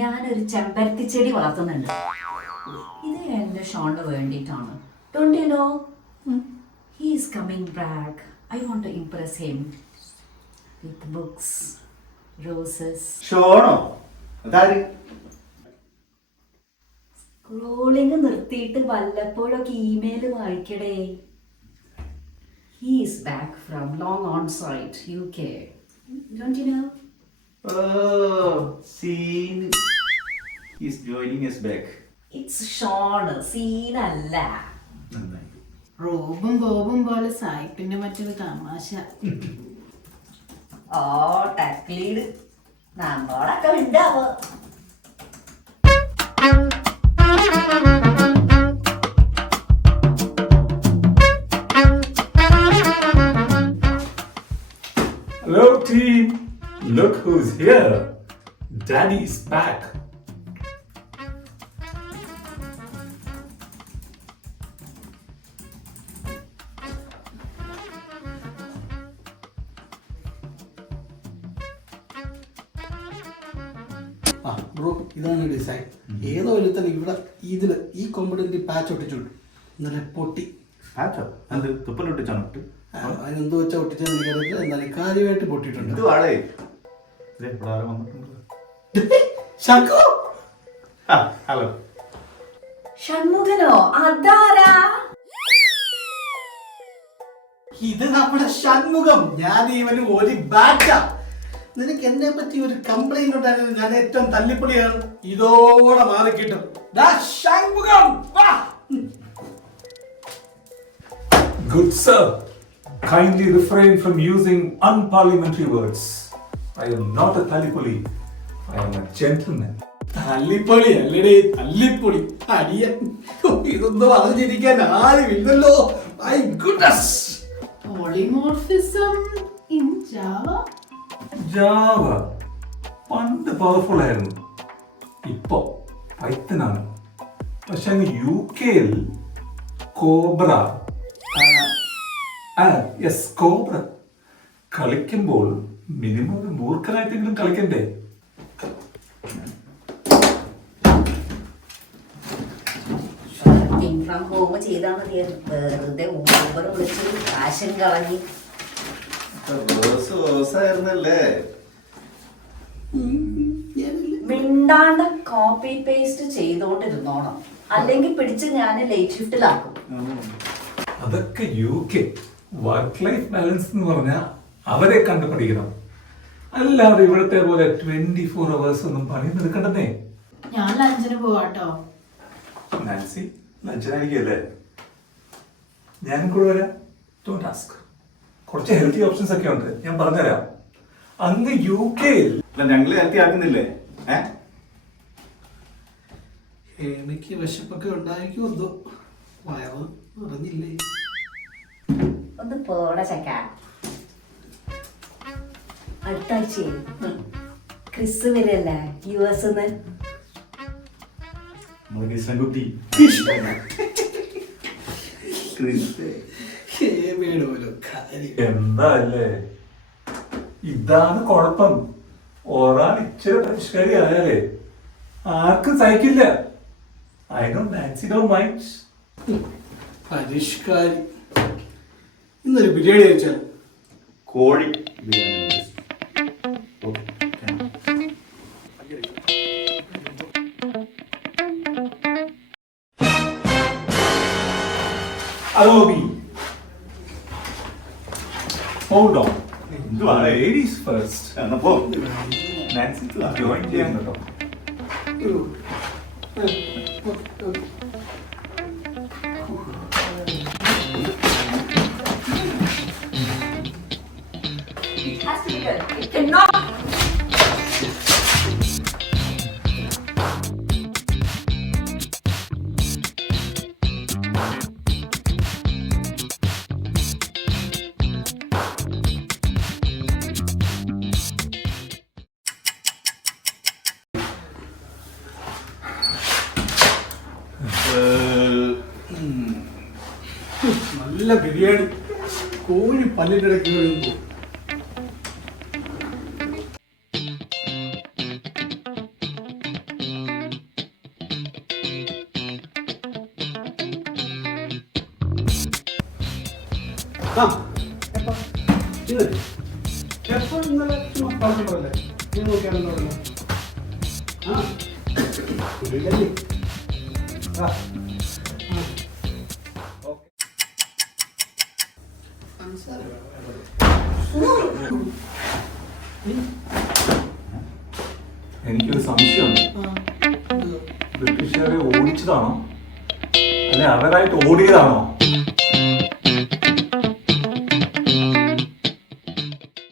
ഞാനൊരു ചെമ്പരത്തി ചെടി വളർത്തുന്നുണ്ട്. ഇത് എന്റെ ഷോണിന് വേണ്ടിയിട്ടാണ്. Don't you know? He is coming back. I want to impress him with books, roses. ഷോണോ? Athar? Scrolling നിർത്തിയിട്ട് വല്ലപ്പോഴൊക്കെ email വായിക്കടേ. He is back from long on-site UK. Don't you know? Oh, scene. He's joining us back. It's Sean. Scene അല്ല. നന്നായി. റോബും ബോബും പോലെ സായിപ്പിന്റെ മറ്റൊരു തമാശ. ഓ ടക്ലീഡ് നമ്മളൊക്കെ ഉണ്ടാവോ. Hello team, look who's here. Daddy's back. Bro ഇതാണ് ഡിസൈൻ. ഏതോ ഒരുത്തൻ ഇവിടെ ഇതില് ഈ കോമ്പഡന്റ് പാച്ച് ഒട്ടിച്ചുണ്ട്. ഇന്നലെ പൊട്ടി. പാച്ചോ? എന്ത് തുപ്പലൊട്ടിച്ചാണ്? അതിനെന്തോ വെച്ചാൽ ഒട്ടിച്ചാൽ എനിക്കറിയില്ല. എന്നാലും കാര്യമായിട്ട് പൊട്ടിയിട്ടുണ്ട്. ഇത് ആളെ ഇവിടെ ആരോ വന്നിട്ടുണ്ട്. ശംഖു! ഹലോ. ഷൺമുഖനോ? അതാരാ? ഇത് നമ്മുടെ ഷൺമുഖം. ഞാൻ ഇവന് ഒരു ബാറ്റാ. നിനക്ക് എന്നെ പറ്റി ഒരു കംപ്ലൈന്റ് ഉണ്ടായിരുന്നു. ഞാൻ ഏറ്റവും തല്ലിപ്പൊളിയാണ്. ഇതോടെ മാറിക്കിട്ടും. ഷൺമുഖം വാ. Good sir, kindly refrain from using unparliamentary words. I am not a Thalipoli. I am a gentleman. തല്ലിപ്പൊളി അല്ലടേ, തല്ലിപ്പൊളി അടിയൻ. ഇതൊന്നും അറിഞ്ഞിരിക്കാൻ ആരുമില്ലല്ലോ. My goodness. Polymorphism in Java. Java പണ്ട് പവർഫുൾ ആയിരുന്നു, ഇപ്പോ പൈത്തനാണ്. പക്ഷെ അങ്ങ് യു കെയിൽ കോബ്ര, യെസ് കോബ്ര കളിക്കുമ്പോൾ മിനിമം ഒരു മൂർഖനായിട്ടെങ്കിലും കളിക്കണ്ടേ? ഫ്രം ഹോം ചെയ്താൽ മതിയായിരുന്നു. വെറുതെ ഊബർ വിളിച്ച് കാശും കളഞ്ഞ്. ആയിരുന്നല്ലേ? മിണ്ടാണ്ട് കോപ്പി പേസ്റ്റ് ചെയ്തോണ്ടിരുന്നോണം, അല്ലെങ്കിൽ പിടിച്ച് ഞാൻ ലേറ്റ് ഷിഫ്റ്റിലാക്കും. അതൊക്കെ U K work life balance എന്ന് പറഞ്ഞാൽ അവരെ കണ്ടുപിടിക്കണം. അല്ലാതെ ഇവിടുത്തെ പോലെ 24 hours ഒന്നും പണിയൊന്നും എടുക്കണ്ടെന്നേ. ഞാൻ ലഞ്ചിന് പോവാട്ടോ. നാൻസി ലഞ്ചനായിരിക്കല്ലേ? ഞാനും കൂടെ വരാം. Don't ask. കുറച്ച് ഹെൽത്തി ഓപ്ഷൻസ് ഒക്കെ ഉണ്ട്, ഞാൻ പറഞ്ഞുതരാം. അങ്ങ് യു കെയിൽ ഞങ്ങള് ഹെൽത്തി ആക്കുന്നില്ലേ? എനിക്ക് വിശപ്പൊക്കെ ഉണ്ടായിരിക്കുമോ? വയറ് അറിഞ്ഞില്ലേ? ഒന്ന് പോട ചക്ക. അടുത്ത ആഴ്ച ക്രിസ് വരല്ലേ US ന്ന്. കൃഷ്ണൻകുട്ടി എന്താ അല്ലേ? ഇതാണ് കുഴപ്പം. ഒരാൾ ഇച്ചിരി പരിഷ്കാരി ആയാലേ ആർക്കും സഹിക്കില്ല. I do Nancy do mind. പരിഷ്കാരി. ഇന്നൊരു ബിരിയാണി കഴിച്ചാൽ കോഴി ബിരിയാണി. Alobi. Hold on. എന്തുവാണ്? Ladies first. എന്നാ പോ. നാൻസി ജോയിൻ ചെയ്യാൻ കേട്ടോ. It has to be done. It cannot. നല്ല ബിരിയാണി. കോഴി പല്ലിൻ്റെ ഇടയ്ക്ക് വീഴുന്നു. ആ എപ്പോ ഇത് എപ്പോ ഇന്നലെ ചുമ്മാ പറഞ്ഞല്ലേ നീ നോക്കിയാണെന്ന് പറഞ്ഞു ആ ഇല്ലല്ലേ ആ ഓക്കെ എനിക്കൊരു സംശയമുണ്ട്. ബ്രിട്ടീഷുകാരെ ഓടിച്ചതാണോ അല്ലെ അവരായിട്ട് ഓടിയതാണോ?